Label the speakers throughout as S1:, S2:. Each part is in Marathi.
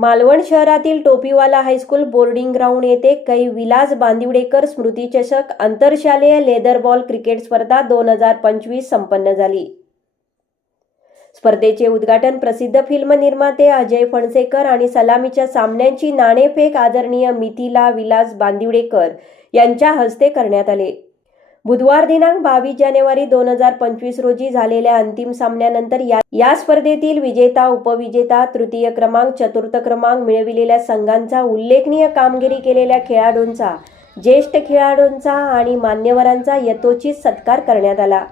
S1: मालवण शहरातील टोपीवाला हायस्कूल बोर्डिंग ग्राउंड येथे कै विलास बांदिवडेकर स्मृती चषक आंतरशालेय लेदर बॉल क्रिकेट स्पर्धा दोन हजार पंचवीस संपन्न झाली. स्पर्धेचे उद्घाटन प्रसिद्ध फिल्म निर्माते अजय फणसेकर आणि सलामीच्या सामन्यांची नाणेफेक आदरणीय मिथिला विलास बांदिवडेकर यांच्या हस्ते करण्यात आले. बुधवार दिनांक बावीस जानेवारी दोन हजार पंचवीस रोजी झालेल्या अंतिम सामन्यानंतर या या स्पर्धेतील विजेता उपविजेता तृतीय क्रमांक चतुर्थ क्रमांक मिळविलेल्या संघांचा उल्लेखनीय कामगिरी केलेल्या खेळाडूंचा ज्येष्ठ खेळाडूंचा आणि मान्यवरांचा यथोचित सत्कार करण्यात आला.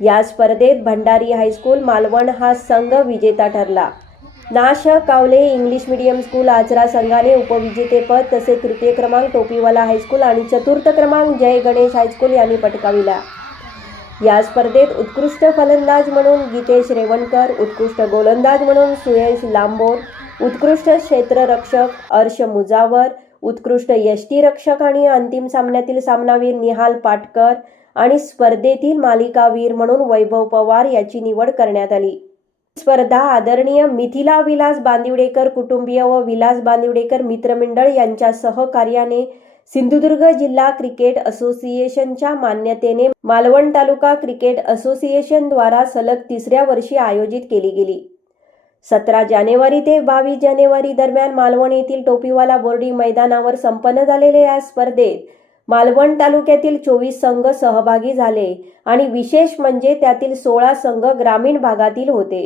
S1: या स्पर्धेत भंडारी हायस्कूल मालवण हा संघ विजेता ठरला. नाश Kawale English medium school Achara संघाने उपविजेतेपद तसे तृतीय क्रमांक टोपीवाला हायस्कूल आणि चतुर्थ क्रमांक जय गणेश हायस्कूल यांनी पटकाविला. या स्पर्धेत उत्कृष्ट फलंदाज म्हणून गीतेश रेवणकर उत्कृष्ट गोलंदाज म्हणून सुयश लांबोर उत्कृष्ट क्षेत्ररक्षक अर्श मुजावर उत्कृष्ट यष्टीरक्षक आणि अंतिम सामन्यातील सामनावीर निहाल पाटकर आणि स्पर्धेतील मालिकावीर म्हणून वैभव पवार याची निवड करण्यात आली. स्पर्धा आदरणीय मिथिला विलास बांदिवडेकर कुटुंबीय व विलास बांदिवडेकर मित्रमंडळ यांच्या सहकार्याने सिंधुदुर्ग जिल्हा क्रिकेट असोसिएशनच्या मान्यतेने मालवण तालुका क्रिकेट असोसिएशनद्वारा सलग तिसऱ्या वर्षी आयोजित केली गेली. सतरा जानेवारी ते बावीस जानेवारी दरम्यान मालवण येथील टोपीवाला बोर्डी मैदानावर संपन्न झालेल्या या स्पर्धेत मालवण तालुक्यातील चोवीस संघ सहभागी झाले आणि विशेष म्हणजे त्यातील सोळा संघ ग्रामीण भागातील होते.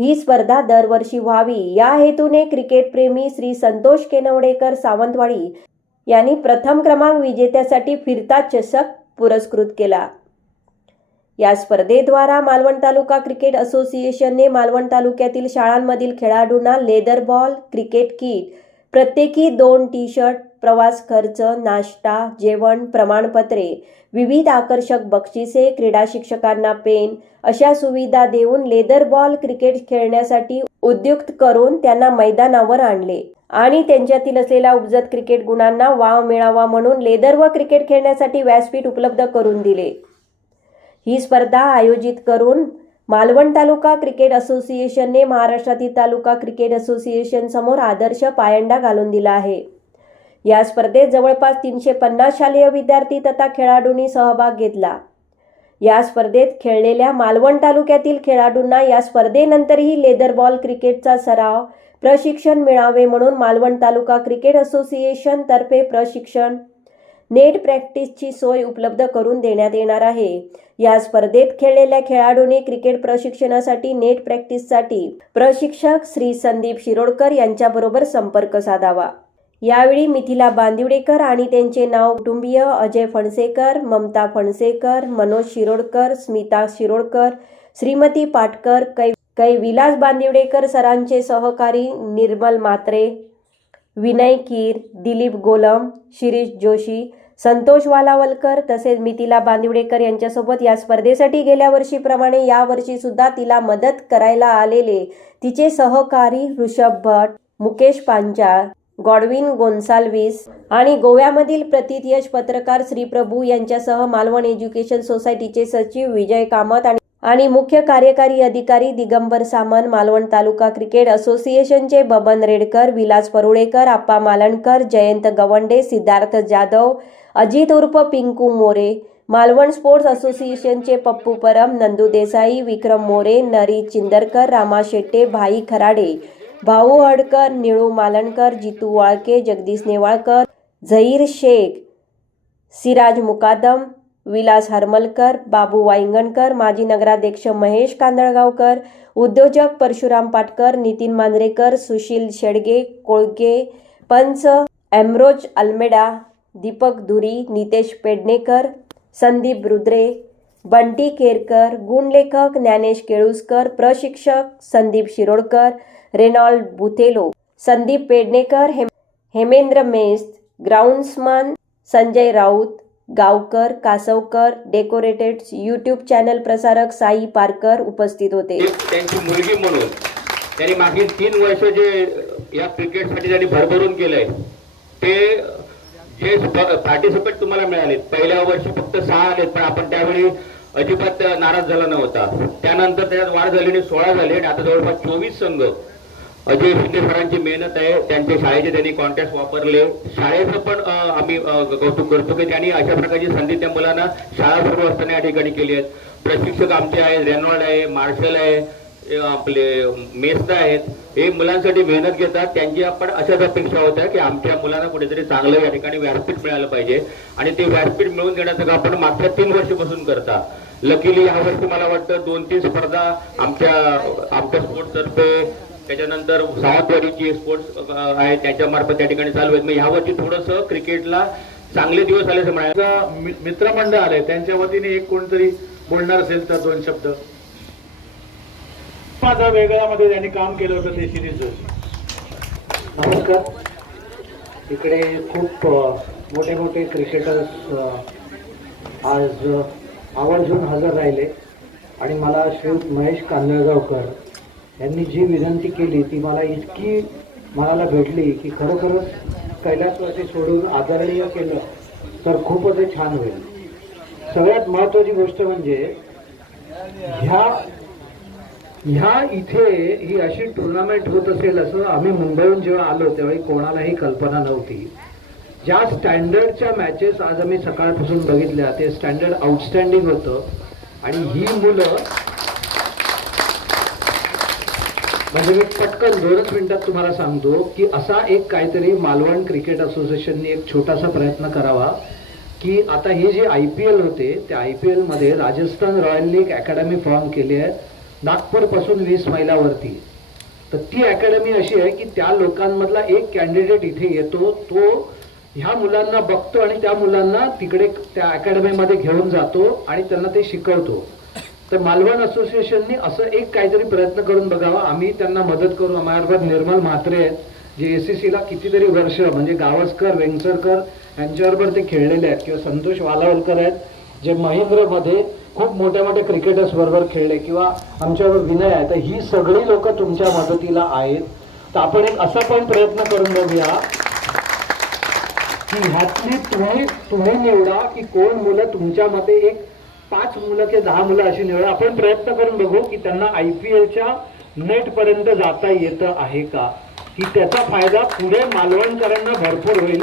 S1: ही स्पर्धा दरवर्षी व्हावी. या हेतूने क्रिकेटप्रेमी श्री संतोष केनवडेकर सावंतवाडी यांनी प्रथम क्रमांक विजेत्यासाठी फिरता चषक पुरस्कृत केला. या स्पर्धेद्वारा मालवण तालुका क्रिकेट असोसिएशनने मालवण तालुक्यातील शाळांमधील खेळाडूंना लेदर बॉल क्रिकेट किट प्रत्येकी दोन टी शर्ट प्रवास खर्च नाश्ता जेवण प्रमाणपत्रे विविध आकर्षक बक्षिसे क्रीडा शिक्षकांना पेन अशा सुविधा देऊन लेदर बॉल क्रिकेट खेळण्यासाठी उद्युक्त करून त्यांना मैदानावर आणले. आणि त्यांच्यातील असलेल्या उपजत क्रिकेट गुणांना वाव मिळावा म्हणून लेदर व क्रिकेट खेळण्यासाठी व्यासपीठ उपलब्ध करून दिले. ही स्पर्धा आयोजित करून मालवण तालुका क्रिकेट असोसिएशनने महाराष्ट्रातील तालुका क्रिकेट असोसिएशन समोर आदर्श पायंडा घालून दिला आहे. या स्पर्धेत जवळपास तीनशे पन्नास शालेय विद्यार्थी तथा खेळाडूंनी सहभाग घेतला. या स्पर्धेत खेळलेल्या मालवण तालुक्यातील खेळाडूंना या स्पर्धेनंतरही लेदर बॉल क्रिकेटचा सराव प्रशिक्षण मिळावे म्हणून मालवण तालुका क्रिकेट असोसिएशन तर्फे प्रशिक्षण नेट प्रॅक्टिसची सोय उपलब्ध करून देण्यात येणार आहे. या स्पर्धेत खेळलेल्या खेळाडूंनी क्रिकेट प्रशिक्षणासाठी नेट प्रॅक्टिससाठी प्रशिक्षक श्री संदीप शिरोडकर यांच्याबरोबर संपर्क साधावा. यावेळी मिथिला बांदिवडेकर आणि त्यांचे नाव कुटुंबीय अजय फणसेकर ममता फणसेकर मनोज शिरोडकर स्मिता शिरोडकर श्रीमती पाटकर कै कै विलास बांदिवडेकर सरांचे सहकारी निर्मल मात्रे विनय कीर दिलीप गोलम शिरीष जोशी संतोष वालावलकर तसेच मिथिला बांदिवडेकर यांच्यासोबत या स्पर्धेसाठी गेल्या वर्षीप्रमाणे यावर्षी सुद्धा तिला मदत करायला आलेले. तिचे सहकारी ऋषभ भट मुकेश पांचाळ गॉडविन गोन्साल्विस आणि गोव्यामधील प्रतित पत्रकार श्रीप्रभू यांच्यासह मालवण एज्युकेशन सोसायटीचे सचिव विजय कामत आणि आणि मुख्य कार्यकारी अधिकारी दिगंबर सामन मालवण तालुका क्रिकेट असोसिएशनचे बबन रेडकर विलास परुळेकर आप्पा मालणकर जयंत गवंडे सिद्धार्थ जाधव अजित उर्फ पिंकू मोरे मालवण स्पोर्ट्स असोसिएशनचे पप्पू परम नंदू देसाई विक्रम मोरे नरी चिंदरकर रामा शेट्टे भाई खराडे भाऊ हडकर निळू मालणकर जितू वाळके जगदीश नेवाळकर झहीर शेख सिराज मुकादम विलास हरमलकर बाबू वाईंगणकर माजी नगराध्यक्ष महेश कांदळगावकर उद्योजक परशुराम पाटकर नितीन मांजरेकर सुशील शेडगे कोळगे पंच एमरोज अल्मेडा दीपक धुरी नितेश पेडणेकर संदीप रुद्रे बंटी केरकर गुणलेखक ज्ञानेश केळुसकर प्रशिक्षक Sandeep Shirodkar Reynold Botelho Sandeep Pednekar Hem Hemendra Mest groundsman Sanjay Raut Gavkar Kasavkar decorated YouTube channel प्रसारक साई पारकर उपस्थित होते.
S2: त्यांची मुलगी म्हणून त्यांनी मागील तीन वर्ष जे या क्रिकेटसाठी त्यांनी भरभरून केलंय ते जे पार्टिसिपेट तुम्हाला मिळाले. पहिल्या वर्षी फक्त सहा आलेत पण आपण त्यावेळी अजिबात नाराज झाला नव्हता. त्यानंतर त्याच्यात वाढ झाली आणि सोळा झाले आणि आता जवळपास चोवीस संघ अजय शिंदे सरांची मेहनत आहे. त्यांच्या शाळेचे त्यांनी कॉन्टॅक्ट वापरले. शाळेचं पण आम्ही कौतुक करतो की त्यांनी अशा प्रकारची संधी त्या मुलांना शाळा सुरू असताना या ठिकाणी केली आहेत. प्रशिक्षक आमचे आहेत रेनॉल्ड आहे मार्शल आहे आपले मेस्ता आहेत हे मुलांसाठी मेहनत घेतात त्यांची आपण अशाच अपेक्षा होत्या की आमच्या मुलांना कुठेतरी चांगलं या ठिकाणी व्यासपीठ मिळालं पाहिजे. आणि ते व्यासपीठ मिळवून देण्याचं काम आपण मागच्या तीन वर्षापासून करता लकीली ह्या वर्षी मला वाटतं दोन तीन स्पर्धा आमच्या आमच्या स्पोर्ट्स तर्फे त्याच्यानंतर सावंतवाडीची स्पोर्ट्स आहे त्याच्यामार्फत त्या ठिकाणी चालू आहेत. मग ह्या वर्षी थोडंसं क्रिकेटला चांगले दिवस आले असं म्हणायचं.
S3: मित्रमंडळ आले त्यांच्या वतीने एक कोणतरी बोलणार असेल तर दोन शब्द. माझा वेगळ्यामध्ये त्यांनी काम केलं होतं ते सिरीज
S4: नमस्कार. इकडे खूप मोठे मोठे क्रिकेटर्स आज आवर्जून हजर राहिले. आणि मला श्रीयुत महेश कांदळगावकर यांनी जी विनंती केली ती मला इतकी मनाला भेटली की खरोखरच कैलासवासी सोडून आदरणीय केलं तर खूपच छान होईल. सगळ्यात महत्त्वाची गोष्ट म्हणजे ह्या ह्या इथे ही अशी टुर्नामेंट होत असेल असं आम्ही मुंबईहून जेव्हा आलो त्यावेळी कोणालाही कल्पना नव्हती. ज्या स्टँडर्डच्या मॅचेस आज आम्ही सकाळपासून बघितल्या ते स्टँडर्ड आउटस्टँडिंग होतं. आणि ही मुलं म्हणजे मी पटकन दोनच मिनिटात तुम्हाला सांगतो की असा एक काहीतरी मालवण क्रिकेट असोसिएशनने एक छोटासा प्रयत्न करावा की आता हे जे आय पी एल होते त्या आय पी एलमध्ये Rajasthan royal league academy form केली आहे. नागपूरपासून वीस मैलावरती. तर ती अकॅडमी अशी आहे की त्या लोकांमधला एक कॅन्डिडेट इथे येतो तो ह्या मुलांना बघतो आणि त्या मुलांना तिकडे त्या अकॅडमीमध्ये घेऊन जातो आणि त्यांना ते शिकवतो. तर मालवण असोसिएशनने असं एक काहीतरी प्रयत्न करून बघावा. आम्ही त्यांना मदत करू. आम्हाला निर्मल म्हात्रे आहेत जे एस सी सीला कितीतरी वर्ष म्हणजे गावस्कर वेंगसरकर यांच्याबरोबर ते खेळलेले आहेत. किंवा संतोष वालावलकर आहेत जे महेंद्रमध्ये खूप मोठ्या मोठे क्रिकेटर्स बरोबर खेळले किंवा आमच्याबरोबर विनय आहे. तर ही सगळी लोक तुमच्या मदतीला आहेत. तर आपण एक असा पण प्रयत्न करून बघूया की ह्यातली तुम्ही तुम्ही निवडा की कोण मुलं तुमच्या मते एक पाच मुलं किंवा दहा मुलं अशी निवडा. आपण प्रयत्न करून बघू की त्यांना आय पी एलच्या नेटपर्यंत जाता येतं आहे का? की त्याचा फायदा पुढे मालवणकरांना भरपूर होईल.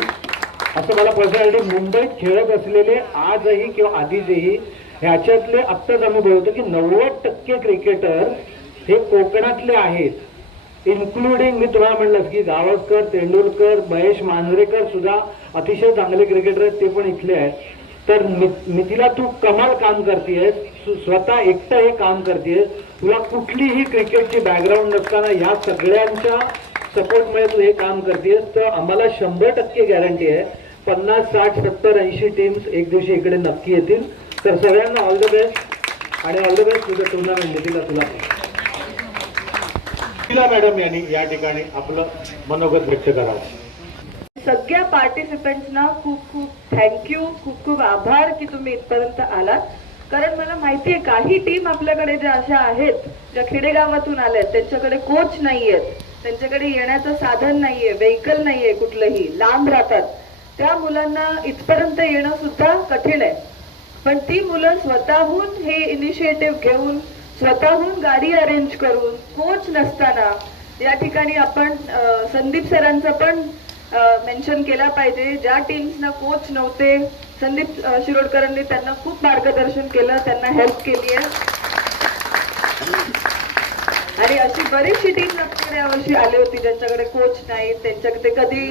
S4: असं मला पर्सनॅलिटी मुंबईत खेळत असलेले आजही किंवा आधीचेही ह्याच्यातले आत्ताच आम्ही बोलतो की नव्वद टक्के क्रिकेटर हे कोकणातले आहेत. इन्क्लुडिंग मी तुम्हाला म्हणलं की गावस्कर तेंडुलकर महेश मांजरेकर सुद्धा अतिशय चांगले क्रिकेटर आहेत ते पण इथले आहेत. तर मिथिला तू कमाल काम करतेयस तू स्वतः एकटं हे काम करतेयस तुला कुठलीही क्रिकेटची बॅकग्राऊंड नसताना या सगळ्यांच्या सपोर्टमुळे तू हे काम करतेयस तर आम्हाला शंभर टक्के गॅरंटी आहे. पन्नास साठ सत्तर ऐंशी टीम्स एक दिवशी इकडे नक्की येतील. तर सगळ्यांना ऑल द बेस्ट आणि ऑल द बेस्ट तुझं टुर्नामेंट मिथिला तुला.
S3: शीला मॅडम यांनी या ठिकाणी आपलं मनोगत व्यक्त करावं.
S5: सगळ्या पार्टिसिपेंट्सना खूप खूप थँक्यू खूप खूप आभार की तुम्ही इथपर्यंत आलात. कारण मला माहिती आहे काही टीम आपल्याकडे ज्या अशा आहेत ज्या खेडेगावातून आल्यात त्यांच्याकडे कोच नाहीयेत. त्यांच्याकडे येण्याचं साधन नाहीये व्हेकल नाहीये कुठलंही लांब राहतात. त्या मुलांना इथपर्यंत येणं सुद्धा कठीण आहे. पण ती मुलं स्वतःहून हे इनिशिएटिव्ह घेऊन स्वतःहून गाडी अरेंज करून कोच नसताना या ठिकाणी आपण संदीप सरांचं पण मेन्शन केला पाहिजे. ज्या टीम्सना कोच नव्हते संदीप शिरोडकरांनी त्यांना खूप मार्गदर्शन केलं त्यांना हेल्प केली आहे. आणि अशी बरीचशी टीम आपल्याकडे यावर्षी आली होती ज्यांच्याकडे कोच नाहीत त्यांच्याकडे कधी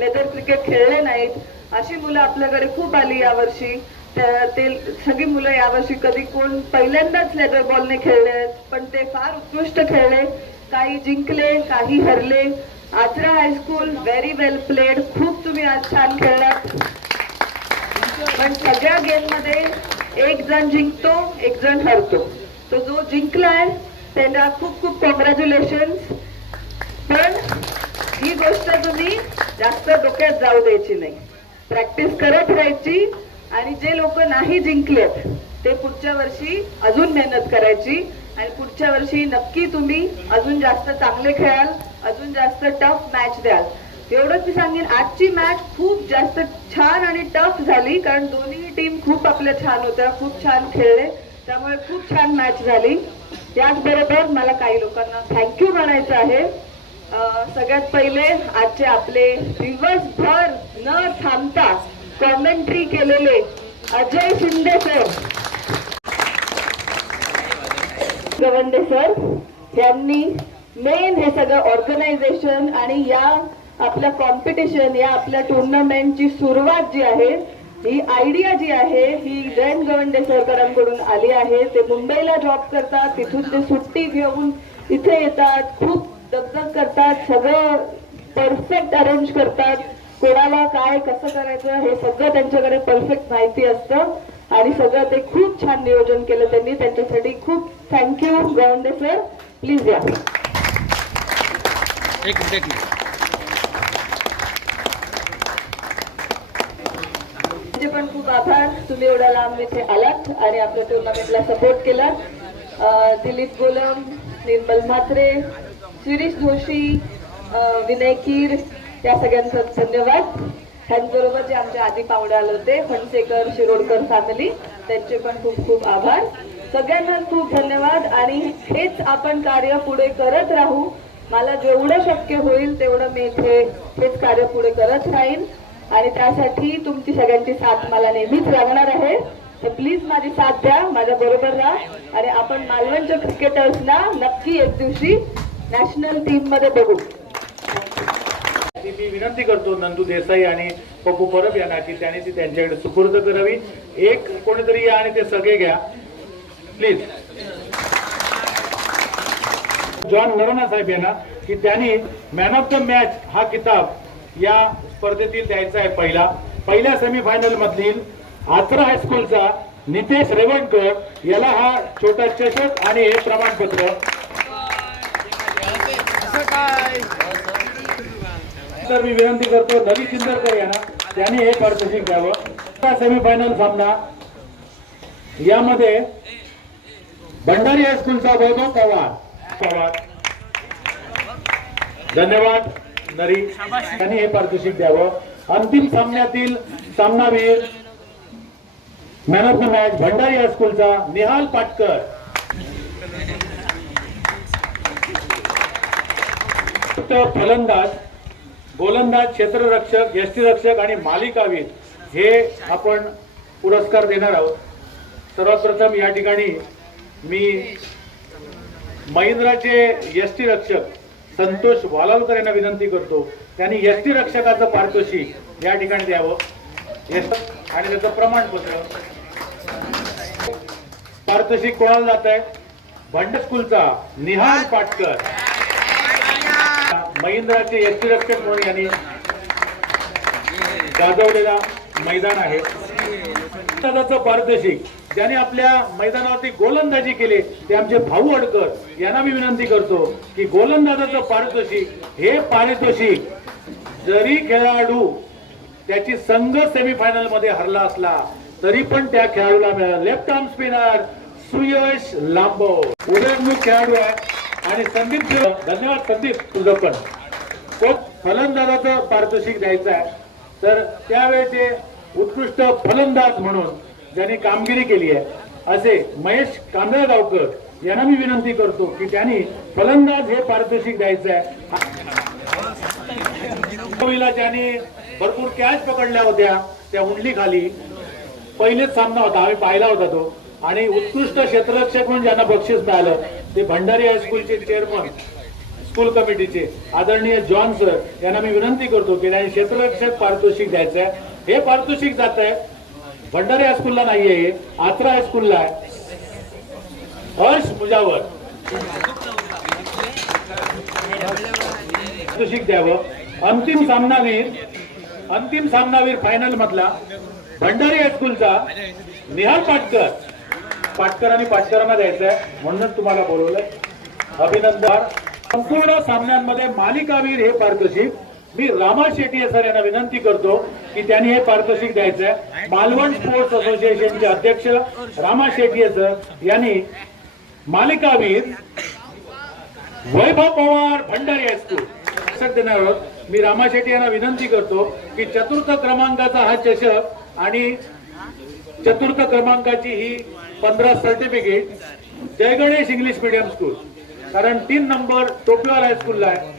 S5: लेदर क्रिकेट खेळले नाहीत. अशी मुलं आपल्याकडे खूप आली यावर्षी. ते सगळी मुलं यावर्षी कधी कोण पहिल्यांदाच लेदर बॉलने खेळले आहेत पण ते फार उत्कृष्ट खेळले. काही जिंकले काही हरले. Achara high school very well played खूप तुम्ही आज छान खेळलात. पण सगळ्या गेममध्ये एक जण जिंकतो एक जण हरतो. तो जो जिंकलाय त्याला खूप खूप कॉंग्रॅच्युलेशन पण ही गोष्ट तुम्ही जास्त डोक्यात जाऊ द्यायची नाही. प्रॅक्टिस करत राहायची आणि जे लोक नाही जिंकलेत ते पुढच्या वर्षी अजून मेहनत करायची आणि पुढच्या वर्षी नक्की तुम्ही अजून जास्त चांगले खेळाल अजून जास्त टफ मॅच द्याल. एवढंच मी सांगेन आजची मॅच खूप जास्त छान आणि टफ झाली कारण दोन्ही टीम खूप आपल्या छान होत्या खूप छान खेळले त्यामुळे खूप छान मॅच झाली. त्याचबरोबर मला काही लोकांना थँक्यू म्हणायचं आहे. सगळ्यात पहिले आजचे आपले दिवसभर न थांबता कॉमेंट्री केलेले अजय शिंदे सर गवंडे सर यांनी मेन हे सगळं ऑर्गनायझेशन आणि या आपल्या कॉम्पिटिशन या आपल्या टुर्नामेंटची सुरुवात जी आहे ही आयडिया जी आहे ही जयंत गवंडे सरकारांकडून आली आहे. ते मुंबईला जॉब करतात तिथून ते सुट्टी घेऊन इथे येतात. खूप दगदग करतात सगळं परफेक्ट अरेंज करतात. कोणाला काय कसं करायचं हे सगळं त्यांच्याकडे परफेक्ट माहिती असतं. आणि सगळं ते खूप छान नियोजन केलं त्यांनी. त्यांच्यासाठी खूप थँक्यू गवंडे सर प्लीज या. तुमचे पण खूप आभार. तुम्ही एवढ्या लांब इथे आलात आणि आपल्या टुर्नामेंटला सपोर्ट केलात. अं, दिलीप गोलम निर्मल म्हात्रे शिरीष जोशी अं, विनय कीर या सगळ्यांचा धन्यवाद. ह्यांबरोबर जे आमच्या आधी पाहुणे आले होते फणसेकर शिरोडकर फॅमिली त्यांचे पण खूप खूप आभार. सगळ्यांना खूप धन्यवाद आणि हेच आपण कार्य पुढे करत राहू. मला जेवढं शक्य होईल तेवढं मी इथे हेच कार्य पुढे करत राहीन. आणि त्यासाठी तुमची सगळ्यांची साथ मला नेहमीच लागणार आहे. तर प्लीज माझी साथ द्या माझ्या बरोबर राहा. आणि आपण मालवणच्या क्रिकेटर्सना नक्की एक दिवशी नॅशनल टीममध्ये बघू.
S3: ती मी विनंती करतो नंदू देसाई आणि पप्पू परब यांना की त्यांनी ती त्यांच्याकडे सुपूर्द करावी. एक कोणीतरी या आणि ते सगळे घ्या. प्लीज जॉन नरोना साहेब यांना की त्यांनी मॅन ऑफ द मॅच हा किताब या स्पर्धेतील द्यायचा आहे पहिला. पहिल्या सेमीफायनल मधील आचरा हायस्कूलचा नितेश रेवणकर याला हा छोटा चषक आणि हे प्रमाणपत्र तर मी विनंती करतो नवी चिंदरकर यांना त्यांनी हे पारितोषिक द्यावं. सेमीफायनल सामना. यामध्ये भंडारी हायस्कूलचा वैभव पवार. पवार. धन्यवाद नरी. त्यांनी हे पारितोषिक द्यावं. अंतिम सामन्यातील सामनावीर man of the match Bhandari हायस्कूलचा Nihal Patkar. फलंदाज गोलंदाज क्षेत्ररक्षक यष्टीरक्षक आणि मालिकावीर हे आपण पुरस्कार देणार आहोत. सर्वात प्रथम या ठिकाणी मी महिंद्राचे यष्टीरक्षक संतोष वालावकर यांना विनंती करतो. त्यांनी यष्टीरक्षकाचं पारितोषिक या ठिकाणी द्यावं. आणि त्याचं प्रमाणपत्र. पारितोषिक कोणाला जात आहे भंड स्कूलचा निहाल पाटकर. महिंद्राचे यष्टीरक्षक म्हणून यांनी गाजवलेला मैदान आहे. पारदर्शिक पारितोषिक ज्याने आपल्या मैदानावरती गोलंदाजी केली ते आमचे भाऊ अडकर यांना मी विनंती करतो की गोलंदाजाचं पारितोषिक हे पारितोषिक जरी खेळाडू त्याची संघ सेमीफायनलमध्ये हरला असला तरी पण त्या खेळाडूला मिळाला. Left arm spinner Suyash Lambo. उदयनमुख खेळाडू आहे. आणि संदीप धन्यवाद संदीप तुझं पण. फलंदाजाचं पारितोषिक द्यायचं आहे. तर त्यावेळेचे उत्कृष्ट फलंदाज म्हणून ज्यांनी कामगिरी केली आहे असे महेश कांदळगावकर यांना मी विनंती करतो की त्यांनी फलंदाज हे पारितोषिक द्यायचं आहे. ज्यांनी भरपूर कॅच पकडल्या होत्या त्या उंडली खाली पहिलेच सामना होता आम्ही पाहिला होता तो. आणि उत्कृष्ट क्षेत्ररक्षक म्हणून ज्यांना बक्षीस मिळालं ते भंडारी हायस्कूलचे चेअरमन स्कूल कमिटीचे आदरणीय जॉन सर यांना मी विनंती करतो की त्यांनी क्षेत्ररक्षक पारितोषिक द्यायचं आहे हे पारितोषिक जात आहे भंडारी हायस्कूलला नाहीये हे आत्रा हायस्कूलला आहे. हर्ष मुजावर. पारितोषिक द्यावं. अंतिम सामनावीर अंतिम सामनावीर फायनल मधला भंडारी हायस्कूलचा निहाल पाटकर. पाटकर आणि पाटकरांना द्यायचं आहे म्हणूनच तुम्हाला बोलवलंय. अभिनंदन. संपूर्ण सामन्यांमध्ये मालिकावीर हे पारितोषिक मी रामा शेट्टी सर यांना विनंती करतो की त्यांनी हे पारितोषिक द्यायचं आहे मालवण स्पोर्ट्स असोसिएशनचे अध्यक्ष रामा शेट्टी सर यांनी मालिकावीर वैभव पवार भंडारी हायस्कूल चषक देणार आहोत. मी रामा शेट्टी यांना विनंती करतो की चतुर्थ क्रमांकाचा हा चषक आणि चतुर्थ क्रमांकाची ही पंधरा certificate Jay Ganesh English medium school कारण तीन नंबर टोपीवाला हायस्कूलला आहे.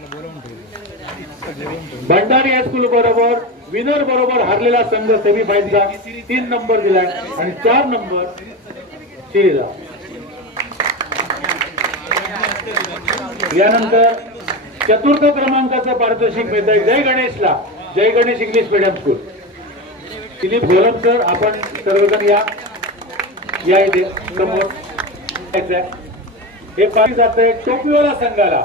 S3: भंडारी हायस्कूल बरोबर विनर बरोबर हारलेला संघ सेमीफाईनचा तीन नंबर दिलाय आणि चार नंबर शिरीला. यानंतर चतुर्थ क्रमांकाचं पारितोषिक मिळतंय जय गणेशला. Jay Ganesh English medium school Dilip Golam sir आपण सर्वजण या. या इथे समोर हे पाणी जात आहे टोपीवाला संघाला.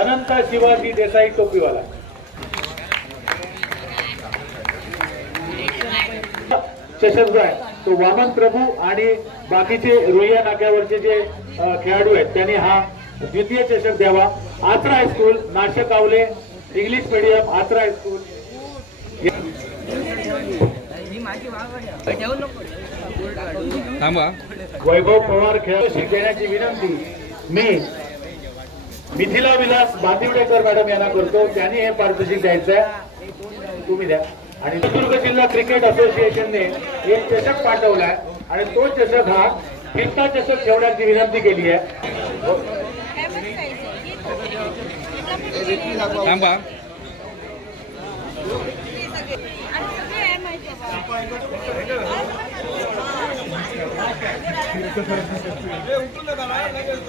S3: अनंत शिवाजी देसाई टोपीवाला. चषक जो आहे. तो वामन प्रभू आणि बाकीचे रोहिया नाक्यावरचे जे खेळाडू आहेत त्यांनी हा द्वितीय चषक द्यावा. आत्रा हायस्कूल नाशक आवले इंग्लिश मीडियम आत्रा हायस्कूल
S6: थांबा.
S3: वैभव पवार खेळ देण्याची विनंती. मी मिथिला विलास बांदिवडेकर मॅडम यांना करतो. त्यांनी हे पारितोषिक द्यायचं आहे तुम्ही द्या. आणि सिंधुदुर्ग जिल्हा क्रिकेट असोसिएशनने एक चषक पाठवलाय. आणि तो चषक हा फिरता चषक ठेवण्याची विनंती केली आहे.
S6: थांबा.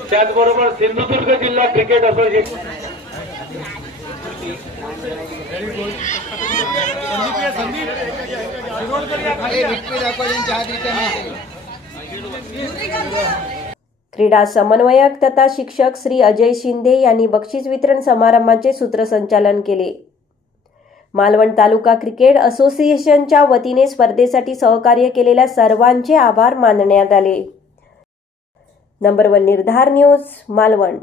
S3: त्याचबरोबर सिंधुदुर्ग जिल्हा क्रिकेट असोसिएशन.
S1: क्रीडा समन्वयक तथा शिक्षक श्री अजय शिंदे यांनी बक्षीस वितरण समारंभाचे सूत्रसंचालन केले. मालवण तालुका क्रिकेट असोसिएशनच्या वतीने स्पर्धेसाठी सहकार्य केलेल्या सर्वांचे आभार मानण्यात आले. Number one Nirdhar news Malvan.